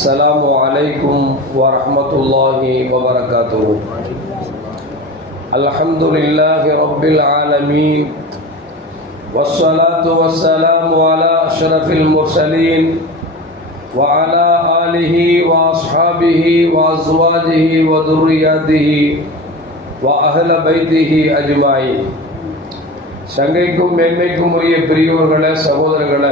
السلام عليكم ورحمة الله وبركاته الحمد لله رب العالمين والصلاة والسلام على أشرف المرسلين وعلى آله وأصحابه وأزواجه وذرياته وأهل بيته أجمعين சங்கைக்கும் மேன்மைக்கும் உரிய பெரியோர்களே சகோதரர்களே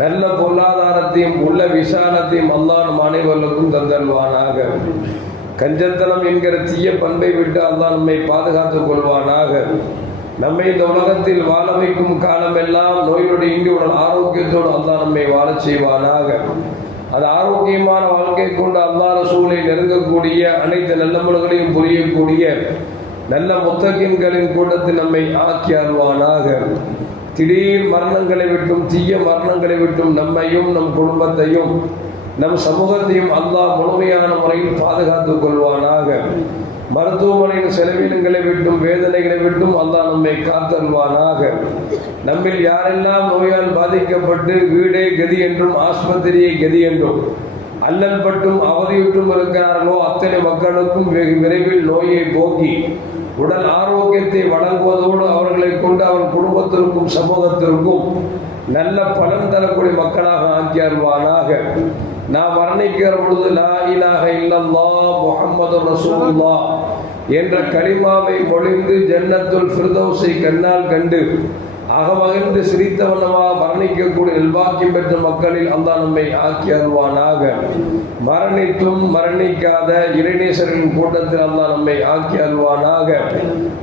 நல்ல பொருளாதாரத்தையும் உள்ள விசாலத்தையும் அல்லாஹ் நம் அனைவர்களுக்கும் தந்தல்வானாக கஞ்சத்தனம் என்கிற தீய பண்பை விட்டு அல்லாஹ் நம்மை பாதுகாத்துக் கொள்வானாக. நம்மை இந்த உலகத்தில் வாழ வைக்கும் காலமெல்லாம் நோயுடைய இங்கு ஆரோக்கியத்தோடு அல்லாஹ் நம்மை வாழ செய்வானாக. அது ஆரோக்கியமான வாழ்க்கை கொண்டு அல்லாத சூழலை நெருங்கக்கூடிய அனைத்து நல்லமல்களையும் புரியக்கூடிய நல்ல முத்தகின்களின் கூட்டத்தில் நம்மை ஆக்கி அருவானாக திடீர் மரணங்களை விட்டும் தீய மரணங்களை விட்டும் நம்மையும் நம் குடும்பத்தையும் நம் சமூகத்தையும் அல்லாஹ் முழுமையான முறையில் பாதுகாத்துக் கொள்வானாக. மருத்துவமனையின் செலவினங்களை விட்டும் வேதனைகளை விட்டும் அல்லாஹ் நம்மை காத்தருவானாக நம்மில் யாரெல்லாம் நோயால் பாதிக்கப்பட்டு வீடே கதி என்றும் ஆஸ்பத்திரியை கதி என்றும் அல்லன்பட்டும் அவதியுற்றும் இருக்கிறார்களோ அத்தனை மக்களுக்கும் வெகு விரைவில் நோயை போக்கி உடல் ஆரோக்கியத்தை வழங்குவதோடு அவர்களை கொண்டு அவர் குடும்பத்திற்கும் சமூகத்திற்கும் நல்ல பலன் தரக்கூடிய மக்களாக ஆக்கி அருள்வானாக நாம் வர்ணிக்கிற பொழுது லா இலாக இல்லல்லா முகமது ரசூல்லா என்ற கலிமாவை மொழிந்து ஜன்னத்துல் ஃபிர்தௌஸை கண்ணால் கண்டு அகமகிழ்ந்து சிரித்தவனமாக மரணிக்கக்கூடிய நிர்வாக்கியம் பெற்ற மக்களில் அந்த நம்மை ஆக்கி அருள்வானாக. மரணித்தும் மரணிக்காத இறைநேசரின் கூட்டத்தில் அந்த நம்மை ஆக்கி அருள்வானாக.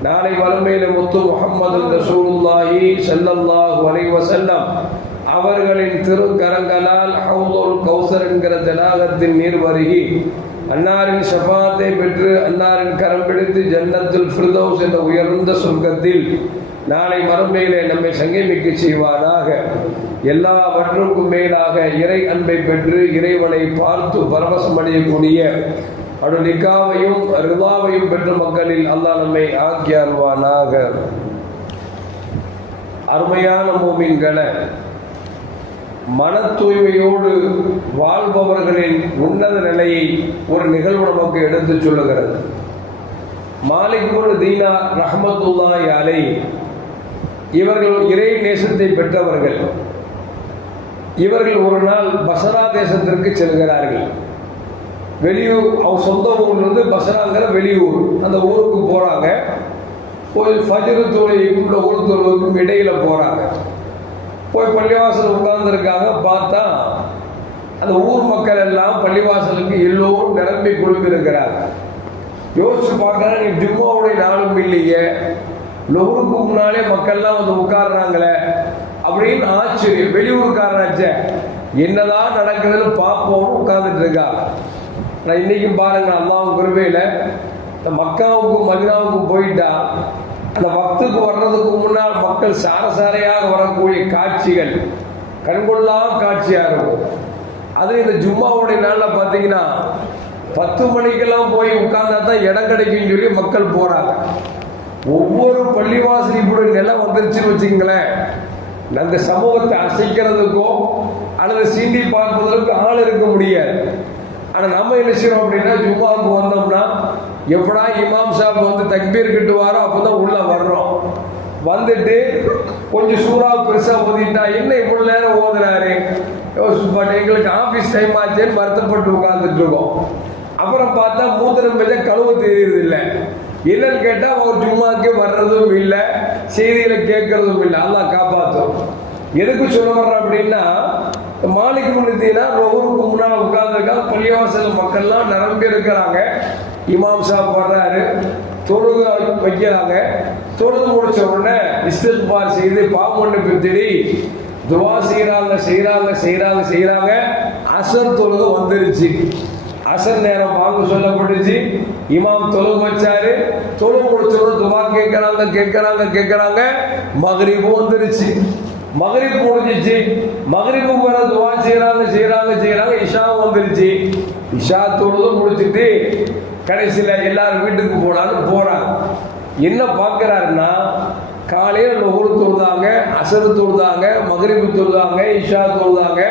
நாளை வறுமையில முத்து முகமது ரசூலுல்லாஹி ஸல்லல்லாஹு வரைவ செல்லம் அவர்களின் திருக்கரங்களால் ஹவுதோல் கௌசர் என்கிற தடாகத்தின் நீர் வருகி அன்னாரின் ஷபாத்தை பெற்று அன்னாரின் எடுத்து ஜன்னத்தில் ஃபிர்தௌஸ் என்ற உயர்ந்த சொர்க்கத்தில் நாளை மறுமையிலே நம்மை சங்கமிக்க செய்வானாக. எல்லாவற்றுக்கும் மேலாக இறை அன்பை பெற்று இறைவனை பார்த்து பரவசம் அடையக்கூடிய அடு நிக்காவையும் ரிவாவையும் பெற்ற மக்களில் அல்லாஹ் நம்மை ஆக்கி அருமையான மூமின்களை மன தூய்மையோடு வாழ்பவர்களின் உன்னத நிலையை ஒரு நிகழ்வு நமக்கு எடுத்துச் சொல்லுகிறது. மாலிகுல் தீனா ரஹமத்துல்லாய் அலை இவர்கள் இறை நேசத்தை பெற்றவர்கள். இவர்கள் ஒரு நாள் பசரா தேசத்திற்கு செல்கிறார்கள். வெளியூர் அவர் சொந்த ஊர்லேருந்து பசராங்கிற வெளியூர். அந்த ஊருக்கு போகிறாங்க போய் ஃபஜரு தொழிலுக்கும் இந்த ஊர் தொழுவுக்கும் இடையில் போகிறாங்க போய் பள்ளிவாசல் உட்கார்ந்துருக்காங்க பார்த்தா அந்த ஊர் மக்கள் எல்லாம் பள்ளிவாசலுக்கு எல்லோரும் நிரம்பி குழும்பிருக்கிறாங்க யோசிச்சு பார்க்கறேன் நீ ஜும்மாவுடைய நாளும் இல்லையே. லொகுருக்கு முன்னாலே மக்கள்லாம் வந்து உட்கார்றாங்களே. அப்படின்னு ஆச்சரியம். வெளியூருக்காரனாச்சே என்னதான் நடக்குதுன்னு பார்ப்போம்னு உட்கார்ந்துட்டு இருக்கா நான் இன்னைக்கும் பாருங்க அல்லாவும் குருவையில் இந்த மக்காவுக்கும் மதினாவுக்கும் போயிட்டா அந்த பக்துக்கு வர்றதுக்கு முன்னால் மக்கள் சாரசாரையாக வரக்கூடிய காட்சிகள் கண்கொள்ளா காட்சியாக இருக்கும். அது இந்த ஜும்மாவுடைய நாளில் பார்த்தீங்கன்னா பத்து மணிக்கெல்லாம் போய் உட்கார்ந்தா தான் இடம் கிடைக்கும்னு சொல்லி மக்கள் போகிறாங்க ஒவ்வொரு பள்ளிவாசல் இப்படி நிலம் வந்துருச்சுன்னு வச்சுங்களேன் அந்த சமூகத்தை அசைக்கிறதுக்கோ அல்லது சீண்டி பார்ப்பதற்கு ஆள் இருக்க முடியாது. ஆனால் நம்ம என்ன செய்யறோம் அப்படின்னா ஜும்மாவுக்கு வந்தோம்னா எப்படா இமாம் சாப் வந்து தக்பீர் கிட்டுவாரோ அப்போ தான் உள்ளே வர்றோம். வந்துட்டு கொஞ்சம் சூறாக பெருசாக ஓதிட்டா என்ன இவ்வளோ நேரம் ஓதுறாரு? பட் எங்களுக்கு ஆஃபீஸ் டைம் ஆச்சேன்னு வருத்தப்பட்டு உட்காந்துட்டு இருக்கோம். அப்புறம் பார்த்தா மூத்திரம் பெஞ்ச கழுவ தெரியுது இல்லை இல்லைன்னு கேட்டால் அவர் ஜும்மாக்கு வர்றதும் இல்லை செய்தியில கேட்கறதும் இல்லை. அல்லா காப்பாற்றும் எதுக்கு சொல்ல வர்றேன் அப்படின்னா மாலிக்கு முன்னித்தீங்கன்னா ஊருக்கு முன்னால் உட்கார்ந்துருக்கா பள்ளிவாசல் மக்கள்லாம் நிரம்பி இருக்கிறாங்க. இமாம் சாப் வர்றாரு. தொழுக வைக்கிறாங்க. தொழுது முடிச்ச உடனே இஸ்திஃபார் செய்து பாவமன்னிப்பு தேடி துவா செய்கிறாங்க செய்கிறாங்க செய்கிறாங்க செய்கிறாங்க அசர் தொழுது வந்துருச்சு. அசர் நேரம் வாங்க சொல்லப்பட்டுச்சு. இமாம் தொழுவு வச்சாரு. தொழுவு முடிச்சவங்க துபா கேட்கறாங்க கேட்கறாங்க கேட்கறாங்க. மகரிபு வந்துருச்சு. மகரிப்பு முடிஞ்சிச்சு. மகரிப்பு வர துவா செய்யறாங்க செய்யறாங்க செய்யறாங்க இஷா வந்துருச்சு. இஷா தொழுது முடிச்சுட்டு கடைசியில் எல்லாரும் வீட்டுக்கு போனாலும் போறாங்க. என்ன பார்க்குறாருன்னா காலையில் நுகர் தொழுதாங்க அசரு தொழுதாங்க மகரிப்பு தொழுதாங்க இஷா தொழுதாங்க.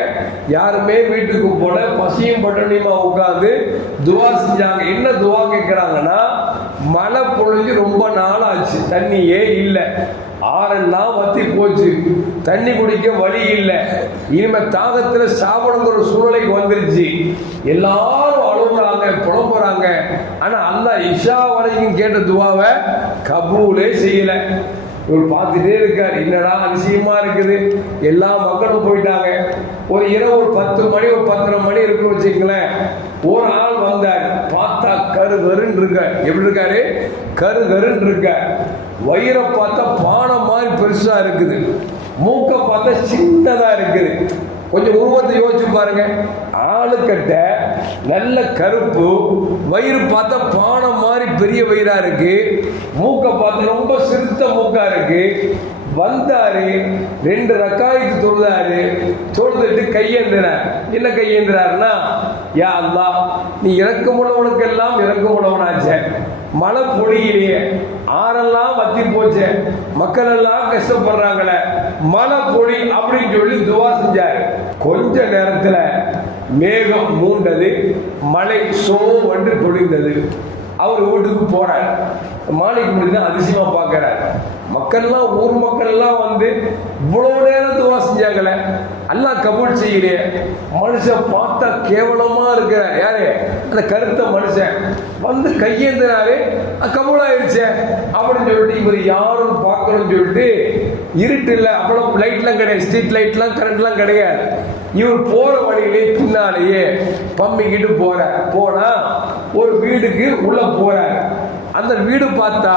யாருமே வீட்டுக்கு போல பசியும் பட்டணியுமா உட்காந்து துவா செஞ்சாங்க. என்ன துவா கேட்குறாங்கன்னா மழை பொழிஞ்சு ரொம்ப நாள் ஆச்சு தண்ணியே இல்லை. ஆறெல்லாம் வத்தி போச்சு. தண்ணி குடிக்க வழி இல்லை. இனிமே தாகத்தில் சாப்பிடுங்கிற ஒரு சூழ்நிலைக்கு வந்துருச்சு. எல்லாரும் அழுகுறாங்க புலம்புறாங்க. ஆனால் அல்ல இஷா வரைக்கும் கேட்ட துவாவை கபூலே செய்யலை. இவர் பார்த்துட்டே இருக்கார். என்னடா அதிசயமா இருக்குது? எல்லா மக்களும் போயிட்டாங்க. ஒரு இரவு ஒரு பத்து மணி ஒரு பத்தரை மணி இருக்குன்னு வச்சுக்கங்களேன். ஒரு ஆள் வந்தார். பார்த்தா கரு கருன்னு இருக்கார். எப்படி இருக்காரு? கரு கருன்னு இருக்கார். வயிறை பார்த்தா பானை மாதிரி பெருசா இருக்குது. மூக்கை பார்த்தா சின்னதா இருக்குது. கொஞ்சம் உருவத்தை யோசிச்சு பாருங்க. ஆளுக்கிட்ட நல்ல கருப்பு வயிறு பார்த்தா பானை மாதிரி பெரிய வயிறா இருக்கு. மூக்கை பார்த்தா ரொம்ப சிறுத்த மூக்கா இருக்கு. வந்தாரு ரெண்டு ரக்காய்க்கு தொழுதாரு. தொழுதுட்டு கையேந்தினார் என்ன கையேந்திராருன்னா யா அல்லா நீ இறக்கமுள்ளவனுக்கெல்லாம் இறக்கமுள்ளவனாச்சே. மழை பொழியிலேயே. ஆறெல்லாம் வத்தி போச்சு. மக்கள் எல்லாம் கஷ்டப்படுறாங்களே. மழை பொழி அப்படின்னு சொல்லி துவா செஞ்சார். கொஞ்ச நேரத்தில் மேகம் மூண்டது மழை சோ வந்து பொழிந்தது. அவர் வீட்டுக்கு போறார். மாலிக் முடிதான் அதிசயமா பார்க்கிறார். மக்கள்லாம் ஊர் மக்கள்லாம் வந்து இவ்வளவு நேரம் துவா செஞ்சாங்களே எல்லாம் கபூல் செய்யலையே மனுஷன் பார்த்தா கேவலமா இருக்கிறார். யாரு? அந்த கருத்த மனுஷன். வந்து கையேந்தினாரு கபூல் ஆயிடுச்சே அப்படின்னு சொல்லிட்டு இவர் யாரும் பார்க்கணும்னு சொல்லிட்டு இருட்டு இல்லை அவ்வளோ லைட்லாம் கிடையாது. ஸ்ட்ரீட் லைட்லாம் கரண்ட்லாம் கிடையாது. இவர் போற வழியிலே பின்னாலேயே பம்பிக்கிட்டு போற. போனா ஒரு வீடுக்கு உள்ள போற. அந்த வீடு பார்த்தா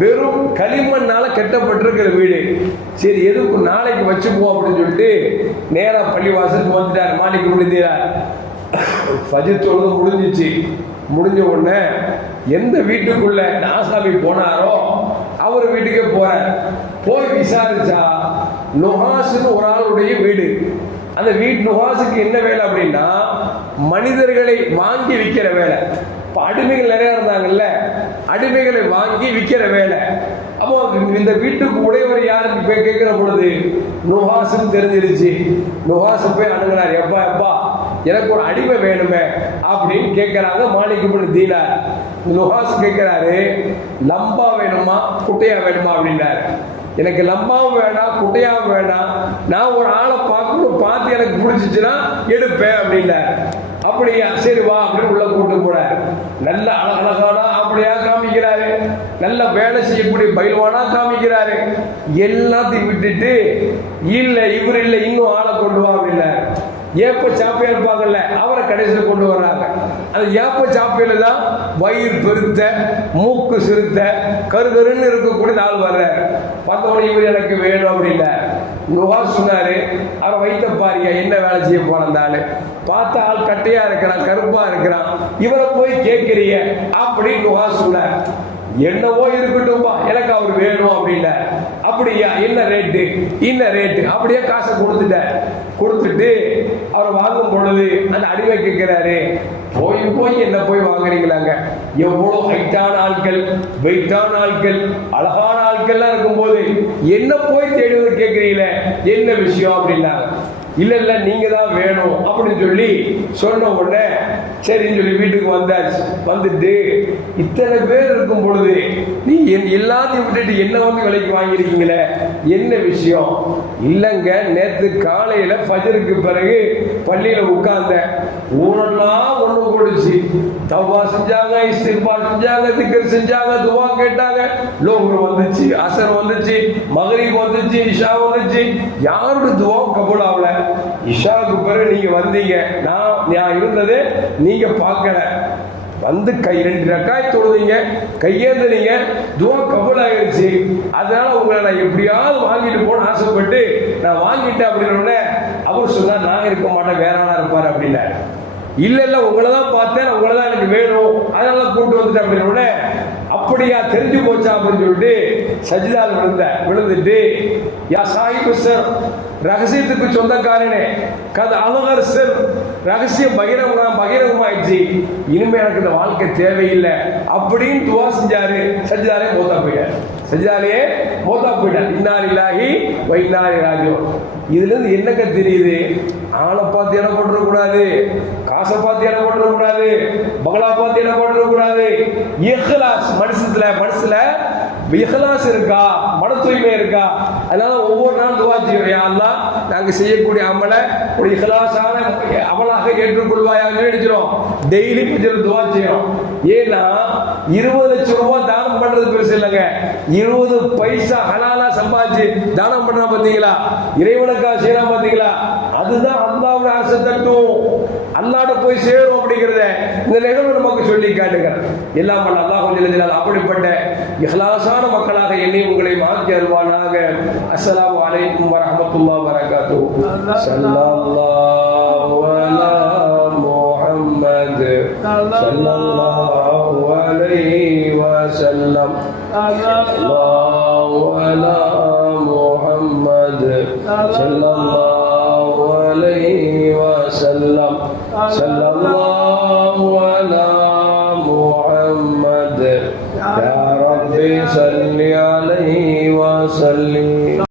வெறும் களிமண்ணால கட்டப்பட்டிருக்கிற வீடு. சரி எதுக்கு நாளைக்கு வச்சுக்குவோம் அப்படின்னு சொல்லிட்டு நேரா பள்ளிவாசலுக்கு வந்துட்டார். மாலிக்கு முடிந்தார் ஃபஜர் தொழுது முடிஞ்சிச்சு. முடிஞ்ச உடனே எந்த வீட்டுக்குள்ள நாசாமி போனாரோ அவர் வீட்டுக்கே போற போய் விசாரிச்சா நுஹாஸ்னு ஒரு ஆளுடைய வீடு. அந்த வீட்டு நுஹாஸுக்கு என்ன வேலை அப்படின்னா மனிதர்களை வாங்கி விற்கிற வேலை. இப்போ அடிமைகள் நிறையா இருந்தாங்கல்ல அடிமைகளை வாங்கி விற்கிற வேலை. அப்போ இந்த வீட்டுக்கு உடையவர் யாருன்னு போய் கேட்கிற பொழுது நுகாசுன்னு தெரிஞ்சிருச்சு. நுகாசு போய் அணுகிறார். எப்பா எப்பா எனக்கு ஒரு அடிமை வேணுமே அப்படின்னு கேட்கிறாங்க மாணிக்கப்பட்டு தீனார். நுஹாஸ் கேட்கிறாரு லம்பா வேணுமா? குட்டையா வேணுமா? அப்படின்னாரு. எனக்கு லம்பாவும் வேண்டாம் குட்டையாவும் வேண்டாம் நான் ஒரு ஆளை பார்க்கணும் பார்த்து எனக்கு பிடிச்சிச்சுன்னா எடுப்பேன் அப்படின்னாரு அப்படியா? சரி வா அப்படின்னு உள்ள கூட்டு கூட நல்ல அழகழகானா அப்படியா காமிக்கிறாரு. நல்ல வேலை செய்யக்கூடிய பயில்வானா காமிக்கிறாரு. எல்லாத்தையும் விட்டுட்டு இல்லை இவர் இல்லை இன்னும் ஆளை கொண்டு வா அப்படின்னாரு ஏப்ப சாப்பியா இருப்பாங்கல்ல அவரை கடைசியில் கொண்டு வர்றாங்க. அந்த ஏப்ப சாப்பியில தான் வயிறு பெருத்த மூக்கு சிறுத்த கருகருன்னு இருக்கக்கூடிய ஆள் வர்றார். பார்த்தவொடனே இவர் எனக்கு வேணும் அப்படின்ன நுவா சொன்னாரு அவரை வைத்த பாருங்க என்ன வேலை செய்ய போன பார்த்த ஆள் கட்டையா இருக்கிறான் கருப்பா இருக்கிறான். இவரை போய் கேட்குறீங்க. அப்படின்னு நுவா சொன்னார். என்னவோ இருக்கட்டும்பா எனக்கு அவர் வேணும் அப்படின்ல. அப்படியா என்ன ரேட்டு என்ன ரேட்டு அப்படியே காசை கொடுத்துட்டேன். கொடுத்துட்டு அவர் வாங்கும் பொழுது அந்த அடிமை கேட்கிறாரு போய் போய் என்ன போய் வாங்குறீங்களாங்க? எவ்வளோ ஹைட்டான ஆட்கள் வெயிட்டான ஆட்கள் அழகான ஆட்கள்லாம் இருக்கும்போது என்ன போய் தேடுவது கேட்குறீங்களே? என்ன விஷயம் அப்படின்னாங்க இல்ல இல்ல நீங்க தான் வேணும் அப்படின்னு சொல்லி சொன்ன உடனே சரின்னு சொல்லி வீட்டுக்கு வந்தாச்சு. வந்துட்டு இத்தனை பேர் இருக்கும் பொழுது நீ என் எல்லாத்தையும் விட்டுட்டு என்ன வந்து விலைக்கு வாங்கியிருக்கீங்களே? என்ன விஷயம்? இல்லைங்க நேற்று காலையில் ஃபஜருக்கு பிறகு பள்ளியில் உட்கார்ந்தேன். ஊரெல்லாம் ஒன்று கொடுச்சு தவா செஞ்சாங்க இஸ்திஃபார் செஞ்சாங்க திக்கர் செஞ்சாங்க துவா கேட்டாங்க. லோகர் வந்துச்சு அசர் வந்துச்சு மகரிப் வந்துச்சு இஷா வந்துச்சு. யாரோட துவா கபூல் ஆகல இஷாவுக்கு பிறகு நீங்க வந்தீங்க. நான் நான் இருந்தது நீங்க பார்க்கல. வந்து கை ரெண்டு ரக்காய் தொழுதீங்க கையேந்துனீங்க துவா கபூல் ஆயிடுச்சு அதனால உங்களை நான் எப்படியாவது வாங்கிட்டு போன ஆசைப்பட்டு நான் வாங்கிட்டேன் அப்படின்னு அவர் சொன்னார் நான் இருக்க மாட்டேன் வேற ஆளா இருப்பார் அப்படின்னாரு. இல்ல இல்ல உங்களை தான் பார்த்தேன் உங்களை தான் எனக்கு வேணும். அதனால கூட்டு வந்துட்டேன் அப்படின்னு அப்படியா தெரிஞ்சு போச்சா? அப்படின்னு சொல்லிட்டு சஜிதால் விழுந்த விழுந்துட்டு யா சாஹிப் சார் ரகசியத்துக்கு சொந்தக்காரனே. கது அழகர் செல் ரகசியம் பகிரங்க பகிரங்கமாயிடுச்சு இனிமே எனக்கு இந்த வாழ்க்கை தேவையில்லை. அப்படின்னு துவா செஞ்சாரு. செஞ்சாலே மூத்தா போயிட்டார். செஞ்சாலே மூத்தா போயிட்டார். இன்னார் இல்லாகி வைநாரி ராஜோ இதுல இருந்து என்னங்க தெரியுது? ஆளை பார்த்து இடம் போட்டுற கூடாது காசை பார்த்து இடம் போட்டுற கூடாது பங்களா பார்த்து இடம் போட்டுற கூடாது இஹ்லாஸ் மனசுல மனசுல இஹ்லாஸ் இருக்கா? மன தூய்மை இருக்கா? அதனால ஒவ்வொரு நாள் துவா செய்வோம் யா நாங்க செய்யக்கூடிய அமலை ஒரு இஹ்லாஸான அமலாக ஏற்றுக்கொள்வாயாக நினைச்சிரும் டெய்லி கொஞ்சம் துவா செய்யணும். ஏன்னா இருபது லட்சம் ரூபாய் தானம் பண்றது பெருசு இல்லைங்க. இருபது பைசா ஹலாலா சம்பாதிச்சு தானம் பண்ணா பாத்தீங்களா? இறைவனுக்கா செய்யலாம் பாத்தீங்களா? அதுதான் அல்லாவோட ஆசை தட்டும் அல்லாட போய் சேரும் அப்படிங்கிறத இந்த நிகழ்வு நமக்கு சொல்லி காட்டுகிறார். எல்லாம் பண்ண அல்லாஹ் கொஞ்சம் அப்படிப்பட்ட இஹ்லாசான மக்களாக என்னை உங்களை மாற்றி அருவானாக அஸ்ஸலாமு அலைக்கும் வரஹ்மத்துல்லாஹி வரகாத்துஹு ஸல்லல்லாஹு அலா முஹம்மத் ஸல்லல்லாஹு அலைஹி வஸல்லம் الله على محمد صلى الله عليه وسلم صلى الله على محمد يا ربي صل عليه وسلم.